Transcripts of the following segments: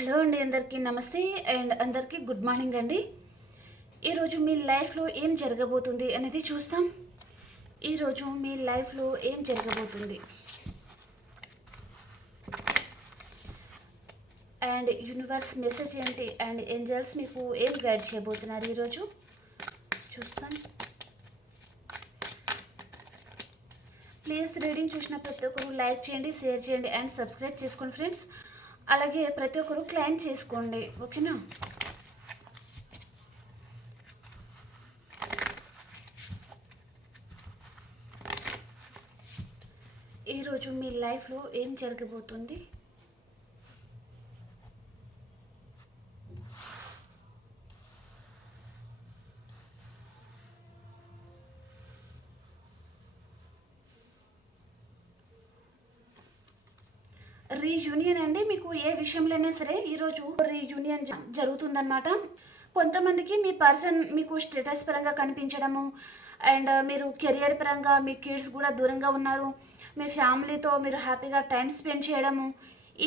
Hello అండి, అందరికీ నమస్తే అండ్ అందరికీ గుడ్ మార్నింగ్ అండి. ఈరోజు మీ లైఫ్లో ఏం జరగబోతుంది అనేది చూస్తాం. ఈరోజు మీ లైఫ్లో ఏం జరగబోతుంది అండ్ యూనివర్స్ మెసేజ్ ఏంటి అండ్ ఏంజల్స్ మీకు ఏం గైడ్ చేయబోతున్నారు ఈరోజు చూస్తాం. ప్లీజ్ రీడింగ్ చూసిన ప్రతి ఒక్కరు లైక్ చేయండి, షేర్ చేయండి అండ్ సబ్స్క్రైబ్ చేసుకోండి ఫ్రెండ్స్. అలాగే ప్రతి ఒక్కరు క్లైమ్ చేసుకోండి, ఓకేనా. ఈరోజు మీ లైఫ్లో ఏం జరగబోతుంది? రీయూనియన్ అండి. మీకు ఏ విషయంలోనే సరే ఈరోజు రీయూనియన్ జరుగుతుందన్నమాట. కొంతమందికి మీ పర్సన్ మీకు స్టేటస్ పరంగా కనిపించడము అండ్ మీరు కెరియర్ పరంగా మీ కిడ్స్ కూడా దూరంగా ఉన్నారు, మీ ఫ్యామిలీతో మీరు హ్యాపీగా టైం స్పెండ్ చేయడము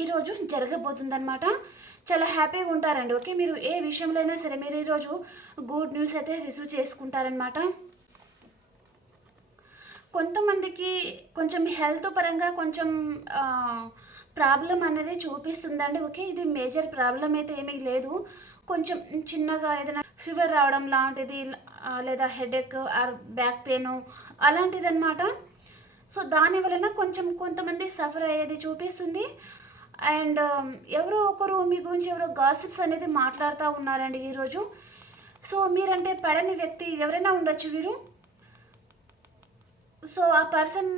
ఈరోజు జరగబోతుందన్నమాట. చాలా హ్యాపీగా ఉంటారండి, ఓకే. మీరు ఏ విషయంలో అయినా సరే మీరు ఈరోజు గుడ్ న్యూస్ అయితే రిసీవ్ చేసుకుంటారనమాట. కొంతమందికి కొంచెం హెల్త్ పరంగా కొంచెం ప్రాబ్లం అనేది చూపిస్తుందండి, ఓకే. ఇది మేజర్ ప్రాబ్లం అయితే ఏమీ లేదు. కొంచెం చిన్నగా ఏదైనా ఫీవర్ రావడం లాంటిది లేదా హెడేక్ ఆర్ బ్యాక్ పెయిన్ అలాంటిది అనమాట. సో దాని వలన కొంచెం కొంతమంది సఫర్ అయ్యేది చూపిస్తుంది. అండ్ ఎవరో ఒకరు మీ గురించి ఎవరో గాసిప్స్ అనేది మాట్లాడుతూ ఉన్నారండి ఈరోజు. సో మీరంటే పడని వ్యక్తి ఎవరైనా ఉండొచ్చు వీరు. సో ఆ పర్సన్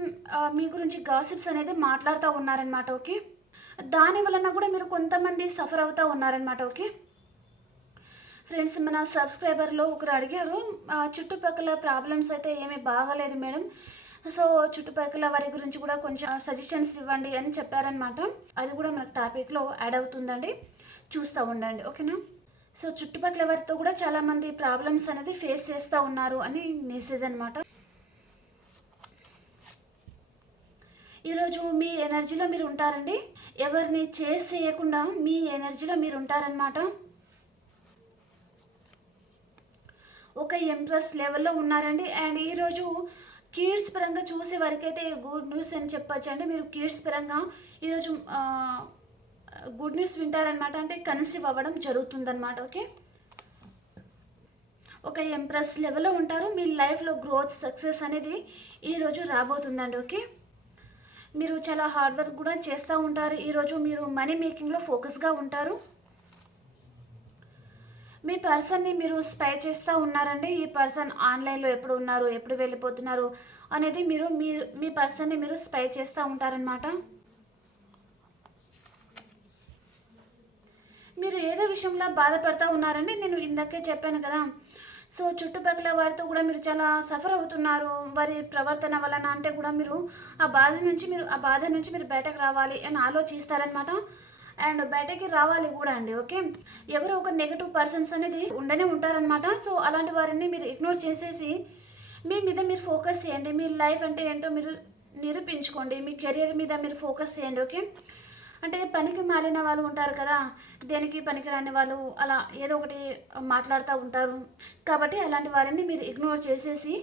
మీ గురించి గాసిప్స్ అనేది మాట్లాడుతూ ఉన్నారనమాట, ఓకే. దాని వలన కూడా మీరు కొంతమంది సఫర్ అవుతూ ఉన్నారనమాట, ఓకే ఫ్రెండ్స్. మన సబ్స్క్రైబర్లో ఒకరు అడిగారు, చుట్టుపక్కల ప్రాబ్లమ్స్ అయితే ఏమీ బాగాలేదు మేడం, సో చుట్టుపక్కల వారి గురించి కూడా కొంచెం సజెషన్స్ ఇవ్వండి అని చెప్పారనమాట. అది కూడా మనకు టాపిక్లో యాడ్ అవుతుందండి, చూస్తూ ఉండండి, ఓకేనా. సో చుట్టుపక్కల వారితో కూడా చాలామంది ప్రాబ్లమ్స్ అనేది ఫేస్ చేస్తూ ఉన్నారు అని మెసేజ్ అనమాట. ఈరోజు మీ ఎనర్జీలో మీరు ఉంటారండి, ఎవరిని చేయకుండా మీ ఎనర్జీలో మీరు ఉంటారనమాట. ఒక ఎంప్రెస్ లెవెల్లో ఉన్నారండి. అండ్ ఈరోజు కిడ్స్ పరంగా చూసే వరకైతే గుడ్ న్యూస్ అని చెప్పచ్చు అండి. మీరు కిడ్స్ పరంగా ఈరోజు గుడ్ న్యూస్ వింటారనమాట, అంటే కన్సీవ్ అవ్వడం జరుగుతుందన్నమాట, ఓకే. ఒక ఎంప్రెస్ లెవెల్లో ఉంటారు. మీ లైఫ్లో గ్రోత్ సక్సెస్ అనేది ఈరోజు రాబోతుందండి, ఓకే. మీరు చాలా హార్డ్ వర్క్ కూడా చేస్తూ ఉంటారు. ఈరోజు మీరు మనీ మేకింగ్లో ఫోకస్గా ఉంటారు. మీ పర్సన్ని మీరు స్పై చేస్తూ ఉన్నారండి. ఈ పర్సన్ ఆన్లైన్లో ఎప్పుడు ఉన్నారు, ఎప్పుడు వెళ్ళిపోతున్నారు అనేది మీ పర్సన్ని మీరు స్పై చేస్తూ ఉంటారనమాట. మీరు ఏదో విషయంలో బాధపడుతూ ఉన్నారండి, నేను ఇందాకే చెప్పాను కదా. సో చుట్టుపక్కల వారితో కూడా మీరు చాలా సఫర్ అవుతున్నారు వారి ప్రవర్తన వలన. అంటే కూడా మీరు ఆ బాధ నుంచి మీరు బయటకు రావాలి అని ఆలోచిస్తారనమాట. అండ్ బయటకి రావాలి కూడా అండి, ఓకే. ఎవరో ఒక నెగిటివ్ పర్సన్స్ అనేది ఉండనే ఉంటారనమాట. సో అలాంటి వారిని మీరు ఇగ్నోర్ చేసేసి మీ మీద మీరు ఫోకస్ చేయండి. మీ లైఫ్ అంటే ఏంటో మీరు నిరూపించుకోండి. మీ కెరియర్ మీద మీరు ఫోకస్ చేయండి, ఓకే. అంటే పనికి మాలిన వాళ్ళు ఉంటారు కదా, దేనికి పనికిరాని వాళ్ళు అలా ఏదో ఒకటి మాట్లాడుతూ ఉంటారు. కాబట్టి అలాంటి వారిని మీరు ఇగ్నోర్ చేసేసి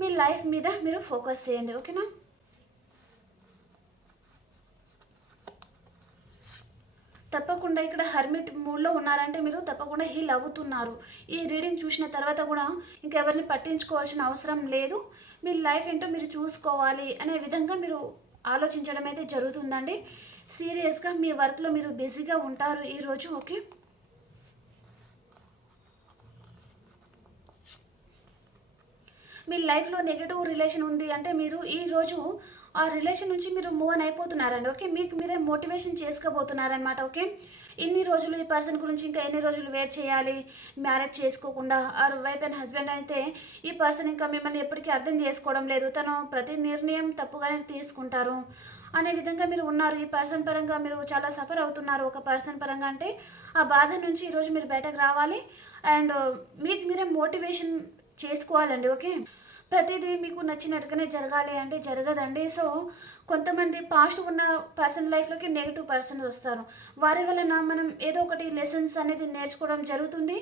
మీ లైఫ్ మీద మీరు ఫోకస్ చేయండి, ఓకేనా. తప్పకుండా ఇక్కడ హర్మిట్ మూడ్లో ఉన్నారంటే మీరు తప్పకుండా హీల్ అవుతున్నారు. ఈ రీడింగ్ చూసిన తర్వాత కూడా ఇంకెవరిని పట్టించుకోవాల్సిన అవసరం లేదు. మీ లైఫ్ ఏంటో మీరు చూసుకోవాలి అనే విధంగా మీరు ఆలోచించడం అయితే జరుగుతుందండి. సీరియస్గా మీ వర్క్లో మీరు బిజీగా ఉంటారు ఈరోజు, ఓకే. మీ లైఫ్లో నెగిటివ్ రిలేషన్ ఉంది అంటే మీరు ఈరోజు ఆ రిలేషన్ నుంచి మీరు మూవ్ అని అయిపోతున్నారండి, ఓకే. మీకు మీరే మోటివేషన్ చేసుకోబోతున్నారనమాట, ఓకే. ఇన్ని రోజులు ఈ పర్సన్ గురించి ఇంకా ఎన్ని రోజులు వెయిట్ చేయాలి మ్యారేజ్ చేసుకోకుండా. ఆర్ వైఫ్ అండ్ హస్బెండ్ అయితే ఈ పర్సన్ ఇంకా మిమ్మల్ని ఎప్పటికీ అర్థం చేసుకోవడం లేదు, తను ప్రతి నిర్ణయం తప్పుగానే తీసుకుంటారు అనే విధంగా మీరు ఉన్నారు. ఈ పర్సన్ పరంగా మీరు చాలా సఫర్ అవుతున్నారు ఒక పర్సన్ పరంగా. అంటే ఆ బాధ నుంచి ఈరోజు మీరు బయటకు రావాలి అండ్ మీకు మీరే మోటివేషన్ చేసుకోవాలండి, ఓకే. ప్రతిదీ మీకు నచ్చినట్టుగానే జరగాలి అంటే జరగదండి. సో కొంతమంది పాస్ట్ ఉన్న పర్సన్ లైఫ్లోకి నెగిటివ్ పర్సన్స్ వస్తారు. వారి వలన మనం ఏదో ఒకటి లెసన్స్ అనేది నేర్చుకోవడం జరుగుతుంది.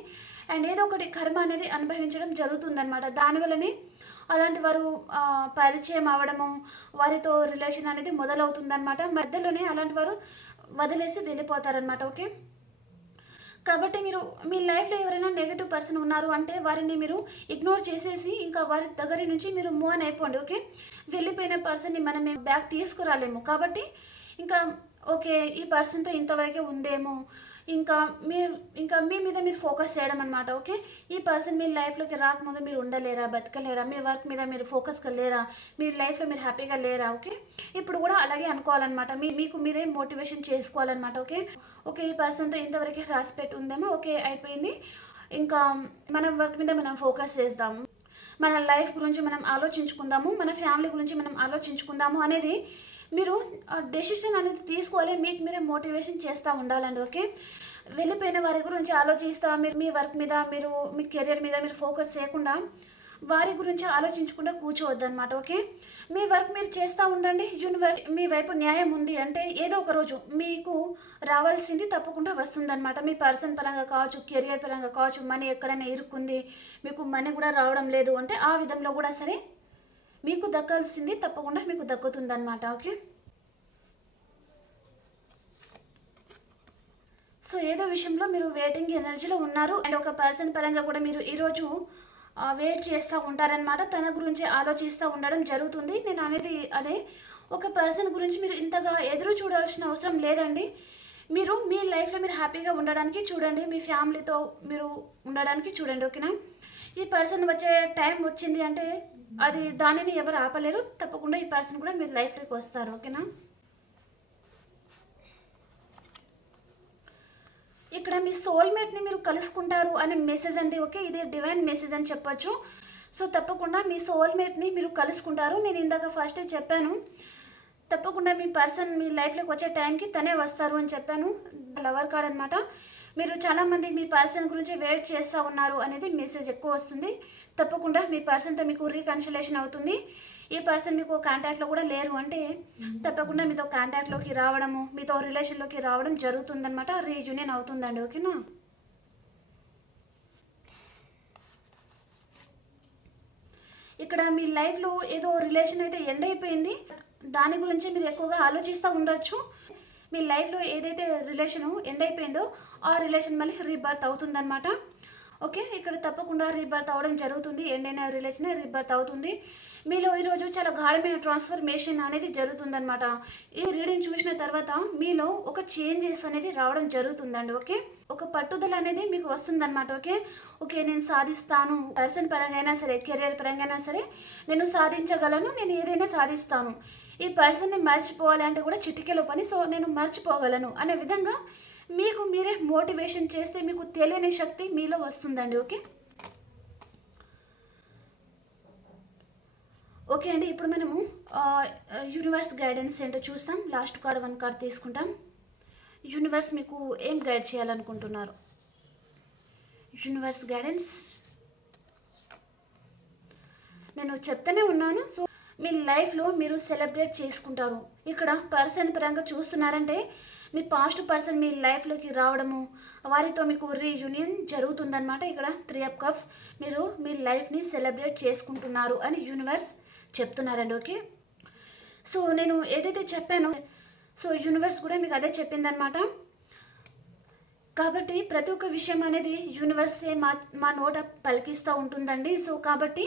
అండ్ ఏదో ఒకటి కర్మ అనేది అనుభవించడం జరుగుతుందన్నమాట. దానివల్లనే అలాంటి వారు పరిచయం అవ్వడము, వారితో రిలేషన్ అనేది మొదలవుతుందన్నమాట. మధ్యలోనే అలాంటి వారు వదిలేసి వెళ్ళిపోతారనమాట. ఓకే, కాబట్టి మీరు మీ లైఫ్లో ఎవరైనా నెగిటివ్ పర్సన్ ఉన్నారు అంటే వారిని మీరు ఇగ్నోర్ చేసేసి ఇంకా వారి దగ్గర నుంచి మీరు మూవ్ అని అయిపోండి. ఓకే, వెళ్ళిపోయిన పర్సన్ని మనం బ్యాక్ తీసుకురాలేము కాబట్టి ఇంకా ఓకే ఈ పర్సన్తో ఇంతవరకే ఉందేమో, ఇంకా మీ మీద మీరు ఫోకస్ చేయడం అనమాట. ఓకే, ఈ పర్సన్ మీ లైఫ్లోకి రాకముందు మీరు ఉండలేరా, బతకలేరా, మీ వర్క్ మీద మీరు ఫోకస్గా లేరా, మీ లైఫ్లో మీరు హ్యాపీగా లేరా. ఓకే, ఇప్పుడు కూడా అలాగే అనుకోవాలన్నమాట. మీకు మీరే మోటివేషన్ చేసుకోవాలన్నమాట. ఓకే ఓకే ఈ పర్సన్తో ఇంతవరకే రాసి పెట్టి ఉందేమో, ఓకే అయిపోయింది, ఇంకా మన వర్క్ మీద మనం ఫోకస్ చేద్దాము, మన లైఫ్ గురించి మనం ఆలోచించుకుందాము, మన ఫ్యామిలీ గురించి మనం ఆలోచించుకుందాము అనేది మీరు డెసిషన్ అనేది తీసుకోవాలి. మీకు మీరే మోటివేషన్ చేస్తూ ఉండాలండి. ఓకే, వెళ్ళిపోయిన వారి గురించి ఆలోచిస్తా మీరు మీ వర్క్ మీద మీరు మీ కెరియర్ మీద మీరు ఫోకస్ చేయకుండా వారి గురించి ఆలోచించకుండా కూర్చోవద్దనమాట. ఓకే, మీ వర్క్ మీరు చేస్తూ ఉండండి. యూనివర్స్ మీ వైపు న్యాయం ఉంది అంటే ఏదో ఒక రోజు మీకు రావాల్సింది తప్పకుండా వస్తుందన్నమాట. మీ పర్సన్ పరంగా కావచ్చు, కెరియర్ పరంగా కావచ్చు, మనీ ఎక్కడైనా ఇరుక్కుంది, మీకు మనీ కూడా రావడం లేదు అంటే ఆ విధంలో కూడా సరే మీకు దక్కాల్సింది తప్పకుండా మీకు దక్కుతుందన్నమాట. ఓకే, సో ఏదో విషయంలో మీరు వెయిటింగ్ ఎనర్జీలో ఉన్నారు అండ్ ఒక పర్సన్ పరంగా కూడా మీరు ఈరోజు వెయిట్ చేస్తూ ఉంటారనమాట. తన గురించి ఆలోచిస్తూ ఉండడం జరుగుతుంది. నేను అనేది అదే, ఒక పర్సన్ గురించి మీరు ఇంతగా ఎదురు చూడాల్సిన అవసరం లేదండి. మీరు మీ లైఫ్లో మీరు హ్యాపీగా ఉండడానికి చూడండి, మీ ఫ్యామిలీతో మీరు ఉండడానికి చూడండి. ఓకేనా, ఈ పర్సన్ వచ్చే టైం వచ్చింది అంటే అది దానిని ఎవరు ఆపలేరు. తప్పకుండా ఈ పర్సన్ కూడా మీరు లైఫ్లోకి వస్తారు. ఓకేనా, ఇక్కడ మీ సోల్మేట్ని మీరు కలుసుకుంటారు అనే మెసేజ్ అండి. ఓకే, ఇది డివైన్ మెసేజ్ అని చెప్పొచ్చు. సో తప్పకుండా మీ సోల్మేట్ని మీరు కలుసుకుంటారు. నేను ఇందాక ఫస్టే చెప్పాను, తప్పకుండా మీ పర్సన్ మీ లైఫ్లోకి వచ్చే టైంకి తనే వస్తారు అని చెప్పాను. లవర్ కార్డ్ అనమాట. మీరు చాలామంది మీ పర్సన్ గురించి వెయిట్ చేస్తూ ఉన్నారు అనేది మెసేజ్ ఎక్కువ వస్తుంది. తప్పకుండా మీ పర్సన్తో మీకు రీకన్సిలేషన్ అవుతుంది. ఈ పర్సన్ మీకు కాంటాక్ట్లో కూడా లేరు అంటే తప్పకుండా మీతో కాంటాక్ట్లోకి రావడము, మీతో రిలేషన్లోకి రావడం జరుగుతుందనమాట. రీయూనియన్ అవుతుందండి. ఓకేనా, ఇక్కడ మీ లైఫ్లో ఏదో రిలేషన్ అయితే ఎండ్ అయిపోయింది, దాని గురించి మీరు ఎక్కువగా ఆలోచిస్తూ ఉండొచ్చు. మీ లైఫ్లో ఏదైతే రిలేషన్ ఎండ్ అయిపోయిందో ఆ రిలేషన్ మళ్ళీ రీబర్త్ అవుతుందన్నమాట. ఓకే, ఇక్కడ తప్పకుండా రీబర్త్ అవ్వడం జరుగుతుంది. ఎండ్ అయిన రిలేషన్ రీబర్త్ అవుతుంది. మీలో ఈరోజు చాలా గాఢమైన ట్రాన్స్ఫర్మేషన్ అనేది జరుగుతుందన్నమాట. ఈ రీడింగ్ చూసిన తర్వాత మీలో ఒక చేంజెస్ అనేది రావడం జరుగుతుందండి. ఓకే, ఒక పట్టుదల అనేది మీకు వస్తుందన్నమాట. ఓకే ఓకే నేను సాధిస్తాను, పర్సన్ పరంగా అయినా సరే, కెరియర్ పరంగా అయినా సరే నేను సాధించగలను, నేను ఏదైనా సాధిస్తాను, ఈ పర్సన్ని మర్చిపోవాలి అంటే కూడా చిటికెలో పని, సో నేను మర్చిపోగలను అనే విధంగా మీకు మీరే మోటివేషన్ చేస్తే మీకు తెలియని శక్తి మీలో వస్తుందండి. ఓకే ఓకే అండి, ఇప్పుడు మనము యూనివర్స్ గైడెన్స్ ఏంటో చూస్తాం. లాస్ట్ కార్డ్ 1 కార్డ్ తీసుకుంటాం. యూనివర్స్ మీకు ఏం గైడ్ చేయాలనుకుంటున్నారు? యూనివర్స్ గైడెన్స్ నేను చెప్తూనే ఉన్నాను. సో మీ లైఫ్లో మీరు సెలబ్రేట్ చేసుకుంటారు. ఇక్కడ పర్సన్ పరంగా చూస్తున్నారంటే మీ పాస్ట్ పర్సన్ మీ లైఫ్లోకి రావడము, వారితో మీకు రీయూనియన్ జరుగుతుందన్నమాట. ఇక్కడ 3 ఆఫ్ కప్స్, మీరు మీ లైఫ్ని సెలబ్రేట్ చేసుకుంటున్నారు అని యూనివర్స్ చెప్తున్నారండి. ఓకే, సో నేను ఏదైతే చెప్పానో సో యూనివర్స్ కూడా మీకు అదే చెప్పిందనమాట. కాబట్టి ప్రతి ఒక్క విషయం అనేది యూనివర్సే మా నోట పలికిస్తూ ఉంటుందండి. సో కాబట్టి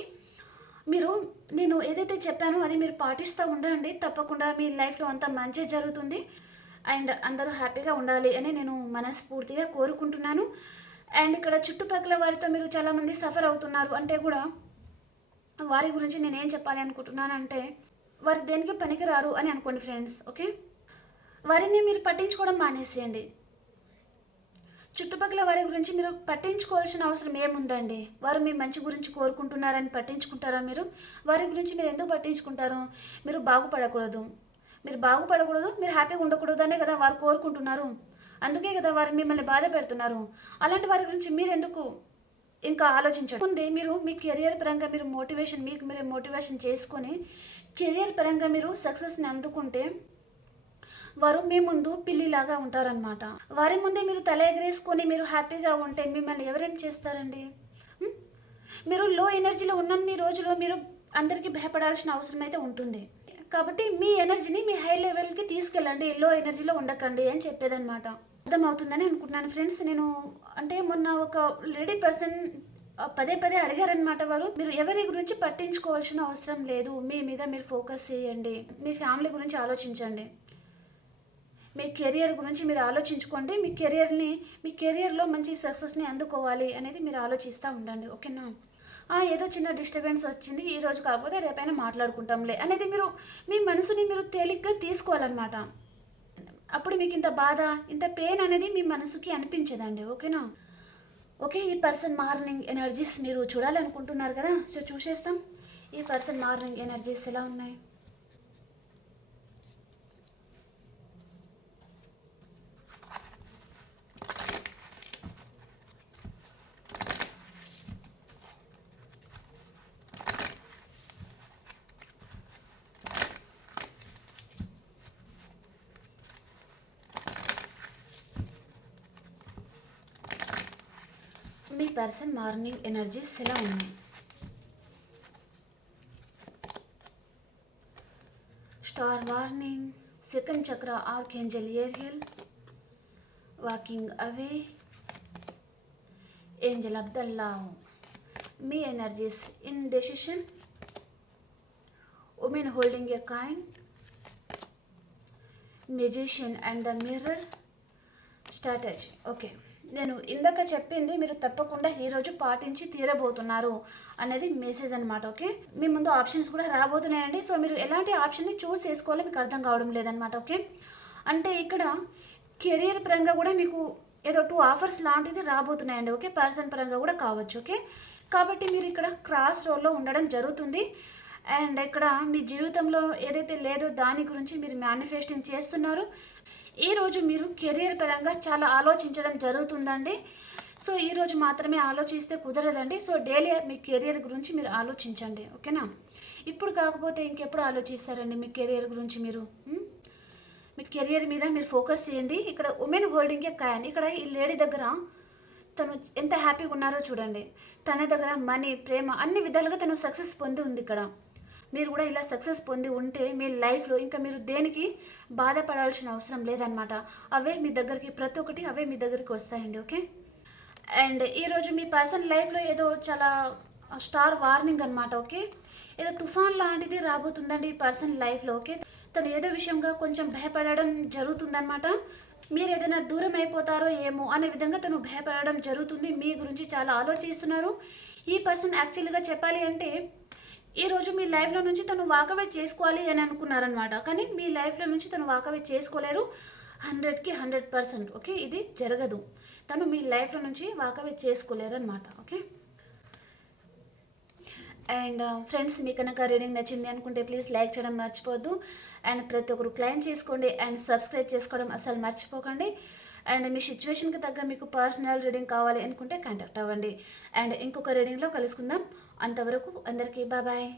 మీరు నేను ఏదైతే చెప్పానో అది మీరు పాటిస్తూ ఉండండి. తప్పకుండా మీ లైఫ్లో అంతా మంచి జరుగుతుంది అండ్ అందరూ హ్యాపీగా ఉండాలి అని నేను మనస్ఫూర్తిగా కోరుకుంటున్నాను. అండ్ ఇక్కడ చుట్టుపక్కల వారితో మీరు చాలామంది సఫర్ అవుతున్నారు అంటే కూడా వారి గురించి నేను ఏం చెప్పాలి అనుకుంటున్నాను అంటే వారు దేనికి పనికిరారు అని అనుకోండి ఫ్రెండ్స్. ఓకే, వారిని మీరు పట్టించుకోవడం మానేసేయండి. చుట్టుపక్కల వారి గురించి మీరు పట్టించుకోవాల్సిన అవసరం ఏముందండి? వారు మీ మంచి గురించి కోరుకుంటున్నారని పట్టించుకుంటారా మీరు? వారి గురించి మీరు ఎందుకు పట్టించుకుంటారు? మీరు బాగుపడకూడదు, మీరు హ్యాపీగా ఉండకూడదు అనే కదా వారు కోరుకుంటున్నారు. అందుకే కదా వారు మిమ్మల్ని బాధ పెడుతున్నారు. అలాంటి వారి గురించి మీరు ఎందుకు ఇంకా ఆలోచించండి. ముందే మీరు మీ కెరియర్ పరంగా మీరు మీకు మీరే మోటివేషన్ చేసుకొని కెరియర్ పరంగా మీరు సక్సెస్ని అందుకుంటే వారు మీ ముందు పిల్లిలాగా ఉంటారనమాట. వారి ముందే మీరు తల ఎగరేసుకొని మీరు హ్యాపీగా ఉంటే మిమ్మల్ని ఎవరేం చేస్తారండి? ఉం? మీరు లో ఎనర్జీలో ఉన్నన్ని రోజులు మీరు అందరికీ భయపడాల్సిన అవసరం అయితే ఉంటుంది. కాబట్టి మీ ఎనర్జీని మీ హై లెవెల్కి తీసుకెళ్ళండి, లో ఎనర్జీలో ఉండకండి అని చెప్పేదన్నమాట. అర్థమవుతుందని అనుకుంటున్నాను ఫ్రెండ్స్. నేను అంటే మొన్న ఒక లేడీ పర్సన్ పదే పదే అడిగారనమాట. వారు మీరు ఎవరి గురించి పట్టించుకోవాల్సిన అవసరం లేదు, మీ మీద మీరు ఫోకస్ చేయండి, మీ ఫ్యామిలీ గురించి ఆలోచించండి, మీ కెరియర్ గురించి మీరు ఆలోచించుకోండి, మీ కెరియర్లో మంచి సక్సెస్ని అందుకోవాలి అనేది మీరు ఆలోచిస్తూ ఉండండి. ఓకేనా? ఏదో చిన్న డిస్టర్బెన్స్ వచ్చింది, ఈరోజు కాకపోతే రేపైనా మాట్లాడుకుంటాంలే అనేది మీరు మీ మనసుని మీరు తేలిగ్గా తీసుకోవాలన్నమాట. అప్పుడు మీకు ఇంత బాధ, ఇంత పెయిన్ అనేది మీ మనసుకి అనిపించదండి. ఓకేనా? ఓకే, ఈ పర్సన్ మార్నింగ్ ఎనర్జీస్ మీరు చూడాలనుకుంటున్నారు కదా, సో చూసేస్తాం ఈ పర్సన్ మార్నింగ్ ఎనర్జీస్ ఎలా ఉన్నాయి. మీ పర్సన్ మార్నింగ్ ఎనర్జీస్ ఎలా ఉన్నాయి. Star warning, second chakra archangel Ariel, walking away, angel of the love. మీ energies in decision, women holding a coin, magician and the mirror, strategy. Okay, నేను ఇందాక చెప్పింది మీరు తప్పకుండా ఈరోజు పాటించి తీరబోతున్నారు అనేది మెసేజ్ అనమాట. ఓకే, మీ ముందు ఆప్షన్స్ కూడా రాబోతున్నాయండి. సో మీరు ఎలాంటి ఆప్షన్ని చూస్ చేసుకోవాలో మీకు అర్థం కావడం లేదనమాట. ఓకే, అంటే ఇక్కడ కెరియర్ పరంగా కూడా మీకు ఏదో 2 ఆఫర్స్ లాంటిది రాబోతున్నాయండి. ఓకే, పర్సన్ పరంగా కూడా కావచ్చు. ఓకే, కాబట్టి మీరు ఇక్కడ క్రాస్ రోడ్లో ఉండడం జరుగుతుంది. అండ్ ఇక్కడ మీ జీవితంలో ఏదైతే లేదో దాని గురించి మీరు మేనిఫెస్టింగ్ చేస్తున్నారు. ఈరోజు మీరు కెరియర్ పరంగా చాలా ఆలోచించడం జరుగుతుందండి. సో ఈరోజు మాత్రమే ఆలోచిస్తే కుదరదండి. సో డైలీ మీ కెరియర్ గురించి మీరు ఆలోచించండి. ఓకేనా? ఇప్పుడు కాకపోతే ఇంకెప్పుడు ఆలోచిస్తారండి మీ కెరియర్ గురించి? మీ కెరియర్ మీద మీరు ఫోకస్ చేయండి. ఇక్కడ ఉమెన్ హోల్డింగ్ ఏ కాయిన్, ఇక్కడ ఈ లేడీ దగ్గర తను ఎంత హ్యాపీగా ఉన్నారో చూడండి. తన దగ్గర మనీ, ప్రేమ అన్ని విధాలుగా తను సక్సెస్ పొంది ఉంది. ఇక్కడ మీరు కూడా ఇలా సక్సెస్ పొంది ఉంటే మీ లైఫ్లో ఇంకా మీరు దేనికి బాధపడాల్సిన అవసరం లేదనమాట. అవే మీ దగ్గరికి, ప్రతి ఒక్కటి అవే మీ దగ్గరికి వస్తాయండి. ఓకే, అండ్ ఈరోజు మీ పర్సన్ లైఫ్లో ఏదో చాలా స్టార్ వార్నింగ్ అనమాట. ఓకే, ఏదో తుఫాన్ లాంటిది రాబోతుందండి ఈ పర్సన్ లైఫ్లో. ఓకే, తను ఏదో విషయంగా కొంచెం భయపడడం జరుగుతుందనమాట. మీరు ఏదైనా దూరం అయిపోతారో ఏమో అనే విధంగా తను భయపడడం జరుగుతుంది. మీ గురించి చాలా ఆలోచిస్తున్నారు. ఈ పర్సన్ యాక్చువల్గా చెప్పాలి అంటే ఈరోజు మీ లైఫ్లో నుంచి తను వాకవే చేసుకోవాలి అని అనుకున్నారనమాట. కానీ మీ లైఫ్లో నుంచి తను వాకవే చేసుకోలేరు. 100కి 100%. ఓకే, ఇది జరగదు. తను మీ లైఫ్లో నుంచి వాకవే చేసుకోలేరు అనమాట. ఓకే, అండ్ ఫ్రెండ్స్, మీకు కనుక రీడింగ్ నచ్చింది అనుకుంటే ప్లీజ్ లైక్ చేయడం మర్చిపోవద్దు. అండ్ ప్రతి ఒక్కరు క్లైమ్ చేసుకోండి అండ్ సబ్స్క్రైబ్ చేసుకోవడం అసలు మర్చిపోకండి. అండ్ మీ సిచ్యువేషన్కి తగ్గ మీకు పర్సనల్ రీడింగ్ కావాలి అనుకుంటే కాంటాక్ట్ అవ్వండి. అండ్ ఇంకొక రీడింగ్లో కలుసుకుందాం. అంతవరకు అందరికీ బాయ్.